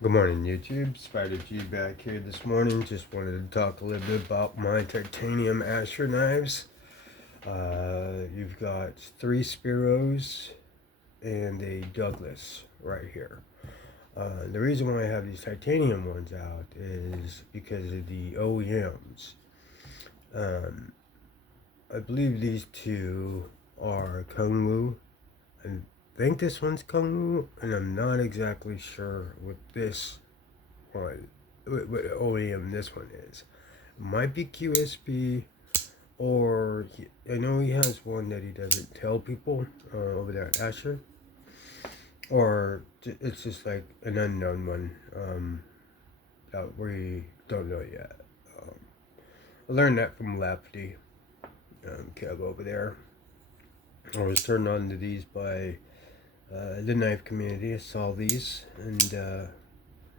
Good morning, YouTube. Spider G back here this morning. Just wanted to talk a little bit about my titanium Asher knives. You've got 3 Spiros and a Douglas right here. The reason why I have these titanium ones out is because of the OEMs. Um, I believe these two are Kung Wu. I think this one's Kung Wu, and I'm not exactly sure what this one, what OEM this one is. It might be QSP, or I know he has one that he doesn't tell people over there at Asher, or it's just like an unknown one that we don't know yet. Um, I learned that from Lefty, Kev over there. I was turned on to these by the knife community. I saw these and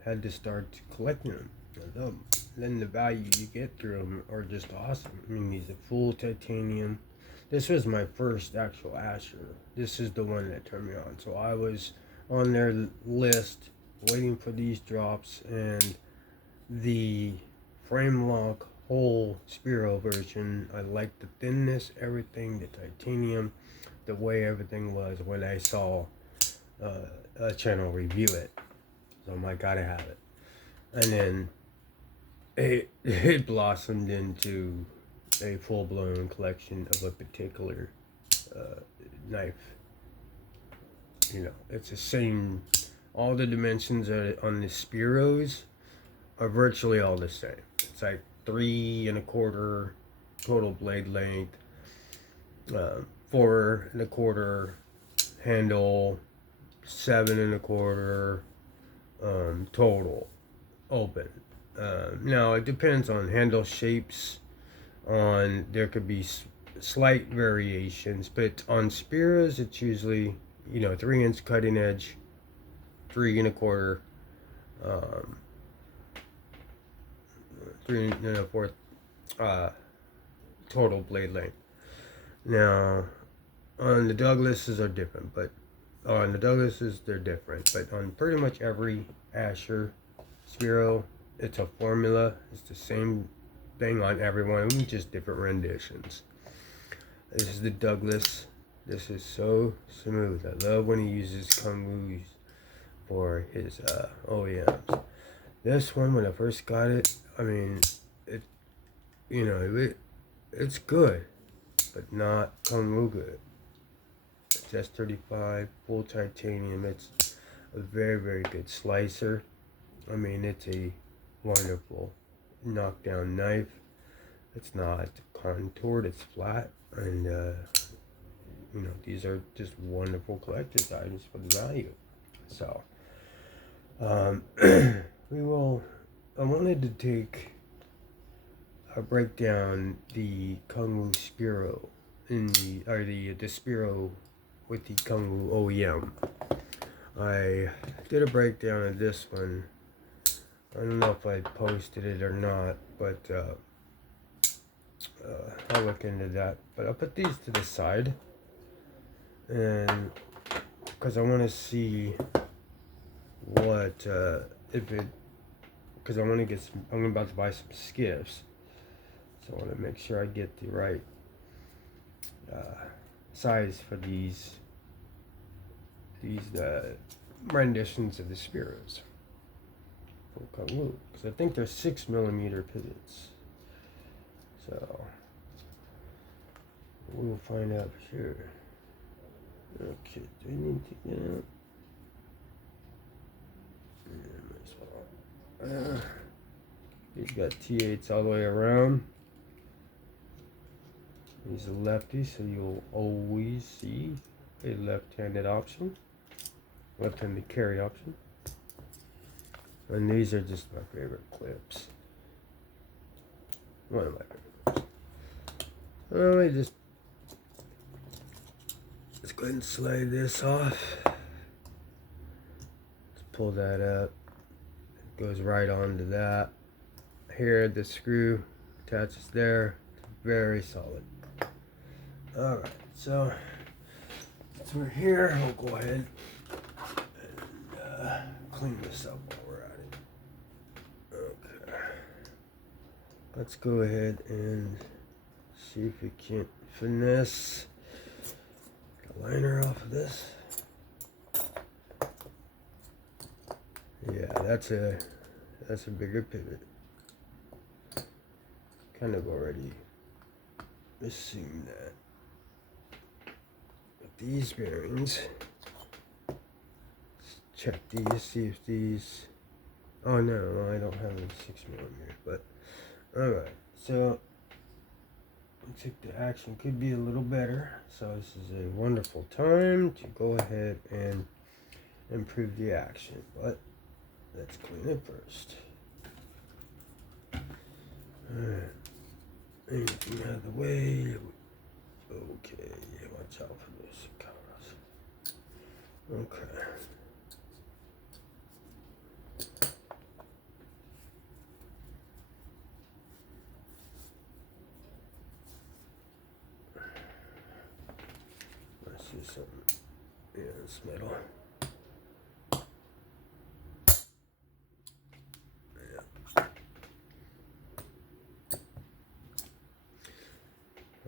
had to start collecting them. I love them. Then the value you get through them are just awesome. I mean, these are full titanium. This was my first actual Asher. This is the one that turned me on. So I was on their list waiting for these drops, and the frame lock whole Spiro version. I like the thinness, everything, the titanium, the way everything was when I saw a channel review it. So I'm like, gotta have it. And then it blossomed into a full-blown collection of a particular knife. You know, it's the same. All the dimensions on the Spiros are virtually all the same. It's like 3 1/4 total blade length, 4 1/4 handle, 7 1/4 total open. Now it depends on handle shapes. There could be slight variations, but on Spiros it's usually 3-inch cutting edge, 3 1/4, 3 1/4 total blade length. Now on the Douglases are different, but on the Douglases they're different. But on pretty much every Asher Spiro, it's a formula. It's the same thing on every one of them, just different renditions. This is the Douglas. This is so smooth. I love when he uses Kung Wu's for his OEMs. This one, when I first got it, I mean, it's good, but not Kung Wu good. It's S35, full titanium. It's a very, very good slicer. I mean, it's a wonderful knockdown knife. It's not contoured, it's flat, and these are just wonderful collector's items for the value. So I wanted to take a break down the Kung Wu Spiro the Spiro with the Kung Wu OEM. I did a breakdown of this one. I don't know if I posted it or not, but I'll look into that. But I'll put these to the side, and because I want to see what because I want to get some. I'm about to buy some skiffs, so I want to make sure I get the right size for these renditions of the Spiros from Kung Wu, because I think they're 6mm pivots. So we'll find out for sure. Okay, do I need to get out? He's got T8s all the way around. He's a lefty, so you'll always see a left-handed option, left-handed carry option. And these are just my favorite clips. One of my favorites. Let me just let's go ahead and slide this off. Let's pull that up. It goes right onto that. Here, the screw attaches there. It's very solid. Alright, so we're here. We'll go ahead and clean this up while we're at let's go ahead and see if we can't finesse the liner off of this. Yeah, that's a bigger pivot. Kind of already assumed that. But these bearings, let's check these, see if these. Oh no, I don't have a 6mm, but alright, so looks like the action could be a little better. So this is a wonderful time to go ahead and improve the action, but let's clean it first. Alright, anything out of the way. Okay, watch out for those cars. Okay. Let's see something. Yeah, it's metal.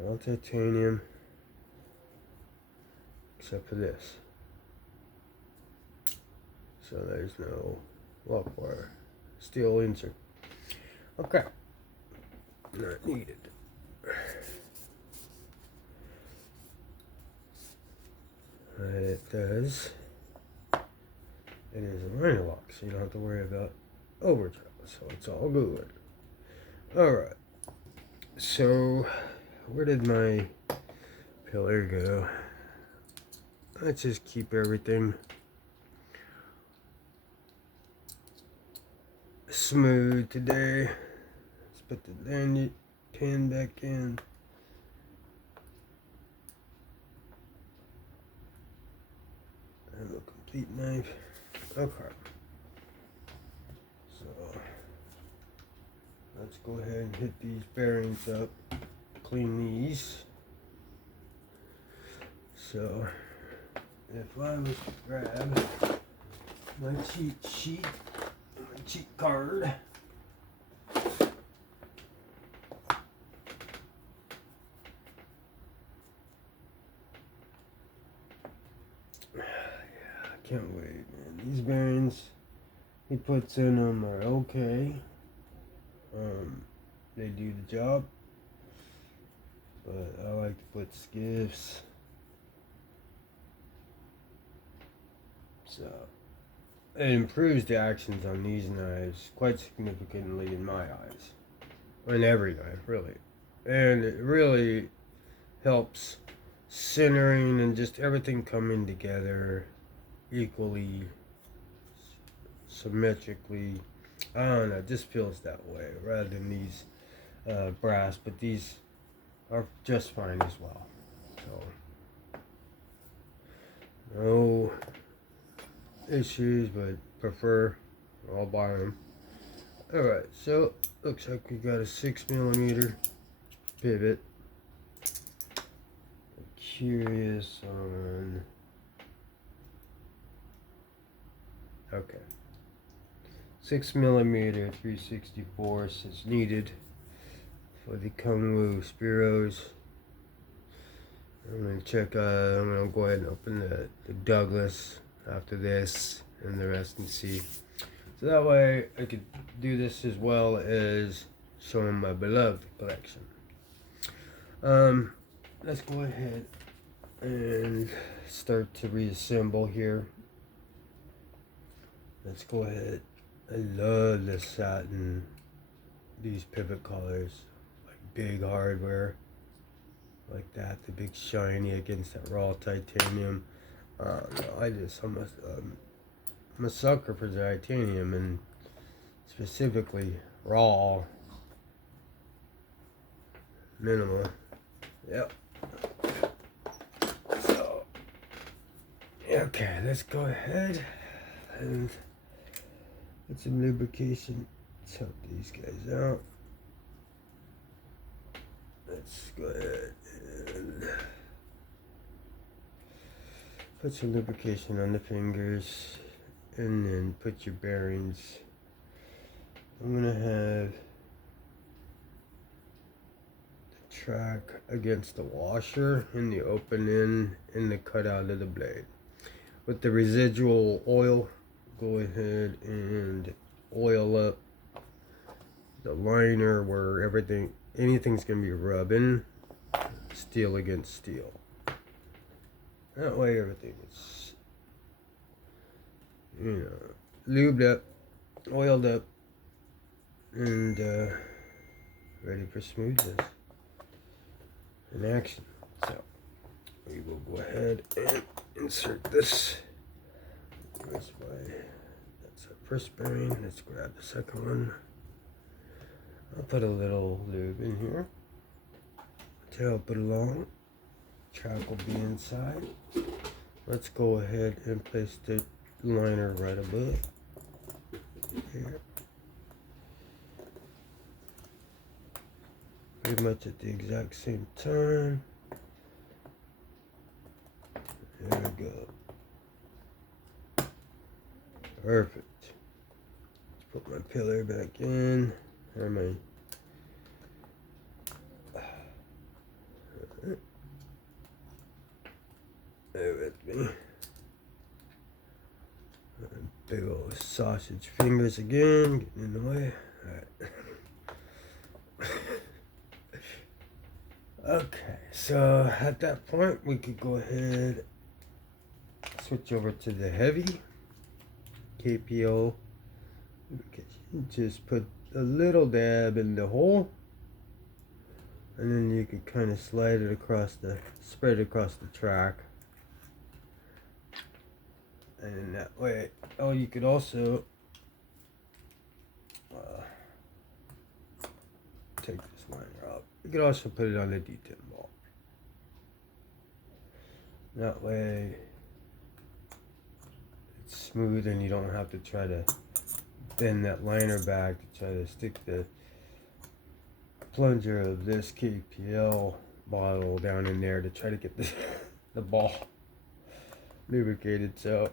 All titanium, except for this. So there's no lock wire. Steel insert. Okay. Not needed. It does. It is a liner lock, so you don't have to worry about overdrive. So it's all good. Alright. So, where did my pillar go? Let's just keep everything smooth today. Let's put the landing pin back in. And a complete knife. Okay. So, let's go ahead and hit these bearings up. Clean these. So, if I was to grab my cheat sheet, my cheat card, yeah, I can't wait, man. These bearings he puts in them are okay. They do the job, but I like to put skiffs. So it improves the actions on these knives quite significantly in my eyes. On every knife, really. And it really helps centering and just everything coming together equally, symmetrically. I don't know, it just feels that way rather than these brass, but these are just fine as well. So, no issues, but prefer I'll buy them. Alright, so looks like we got a 6mm pivot. I'm curious on, okay, 6mm 3/64 is needed for the Kung Spiros. I'm gonna check. I'm gonna go ahead and open the Douglas after this and the rest and see. So that way I could do this as well as showing my beloved collection. Let's go ahead and start to reassemble here. Let's go ahead. I love the satin, these pivot collars, like big hardware, like that, the big shiny against that raw titanium. No, I'm a sucker for titanium, and specifically raw, minimal. Yep. So, okay, let's go ahead and put some lubrication. Let's help these guys out. Let's go ahead and put some lubrication on the fingers and then put your bearings. I'm gonna have track against the washer in the open end in the cutout of the blade. With the residual oil, go ahead and oil up the liner where anything's gonna be rubbing steel against steel. That way everything is, lubed up, oiled up, and ready for smoothness in action. So we will go ahead and insert this. That's our first bearing. Let's grab the second one. I'll put a little lube in here to help it along. Track will be inside. Let's go ahead and place the liner right above here. Pretty much at the exact same time. There we go. Perfect. Let's put my pillar back in. Bear with me. Big old sausage fingers again, getting in the way. Alright. Okay, so at that point we could go ahead, switch over to the heavy KPO. Just put a little dab in the hole, and then you could kind of slide it across spread it across the track. And in that way, you could also take this liner out. You could also put it on the detent ball. That way, it's smooth and you don't have to try to bend that liner back to try to stick the plunger of this KPL bottle down in there to try to get the ball lubricated. So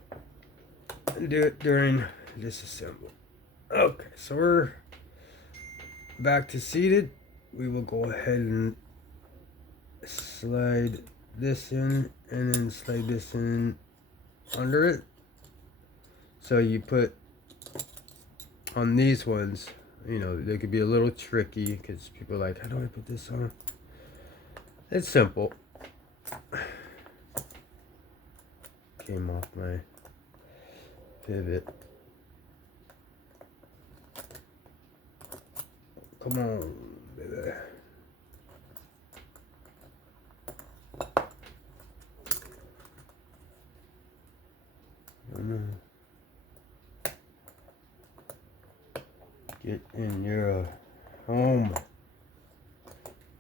do it during disassembly. Okay, so we're back to seated. We will go ahead and slide this in and then slide this in under it. So you put on these ones, they could be a little tricky because people are like, how do I put this on? It's simple. Came off my pivot. Come on, baby. Get in your home.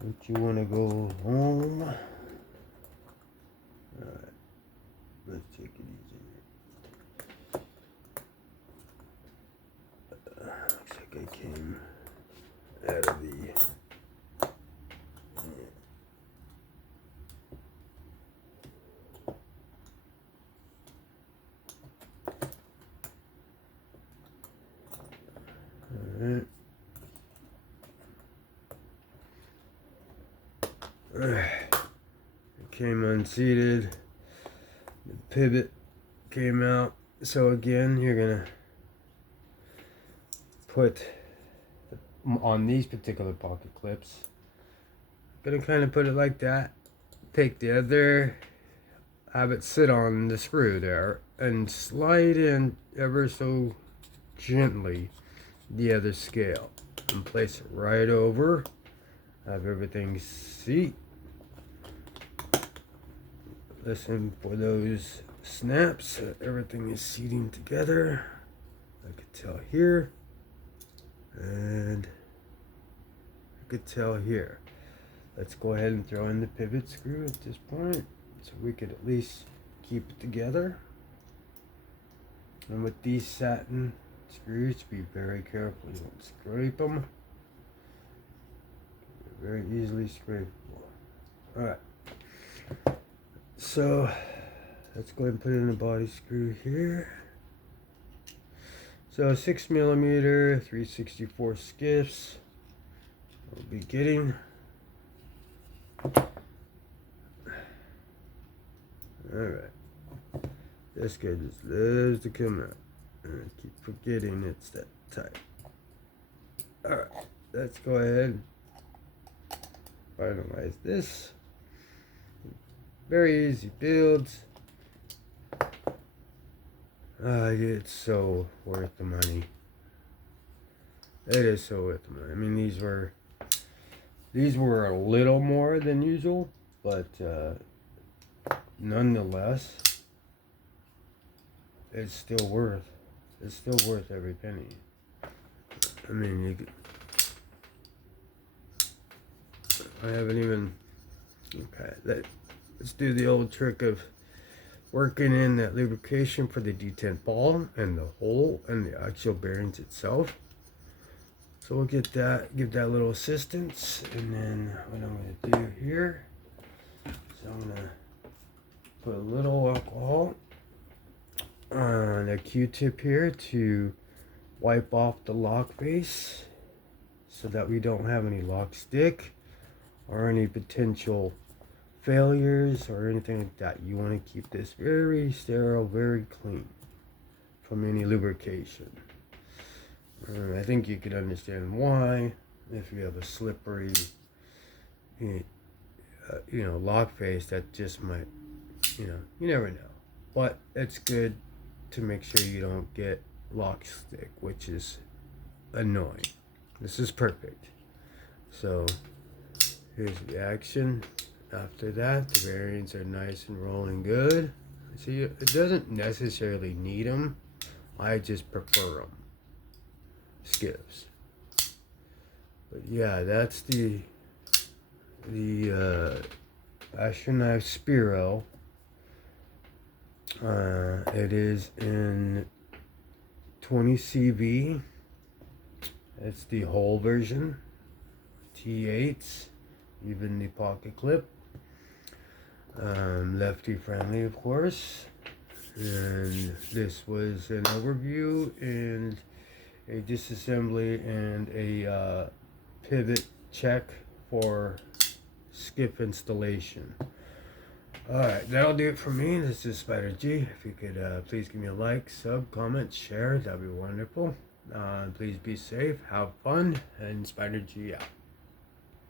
Don't you want to go home? Alright, let's take it easy. Looks like I came out of the It came unseated. The pivot came out. So again, you're gonna put on these particular pocket clips. Gonna kind of put it like that. Take the other, have it sit on the screw there, and slide in ever so gently the other scale and place it right over. Have everything seat. Listen for those snaps. Everything is seating together. I could tell here, and I could tell here. Let's go ahead and throw in the pivot screw at this point so we could at least keep it together. And with these satin screws, be very careful. You don't scrape them. They're very easily scrapable. Alright. So let's go ahead and put in the body screw here. So 6mm 3/64 skiffs we'll be getting. Alright. This guy just loves to come out. And I keep forgetting it's that tight. Alright, let's go ahead and finalize this. Very easy builds. It's so worth the money. It is so worth the money. I mean, these were a little more than usual, but nonetheless, it's still worth every penny. I mean, I haven't even. Okay, let's do the old trick of working in that lubrication for the detent ball and the hole and the actual bearings itself. So we'll give that little assistance, and then what I'm going to do here is I'm going to put a little alcohol on a Q-tip here to wipe off the lock face so that we don't have any lock stick or any potential failures or anything like that. You want to keep this very sterile, very clean from any lubrication. I think you could understand why. If you have a slippery, lock face, that just might, you never know. But it's good to make sure you don't get lock stick, which is annoying. This is perfect. So here's the action. After that, the bearings are nice and rolling good. See, it doesn't necessarily need them. I just prefer them. Skips. But yeah, that's the Asher Knife Spiro. It is in 20 CV. It's the whole version. T8s, even the pocket clip. Lefty friendly, of course. And this was an overview and a disassembly and a pivot check for skip installation. Alright, that'll do it for me. This is Spider G. If you could please give me a like, sub, comment, share, that'd be wonderful. Please be safe, have fun, and Spider G out.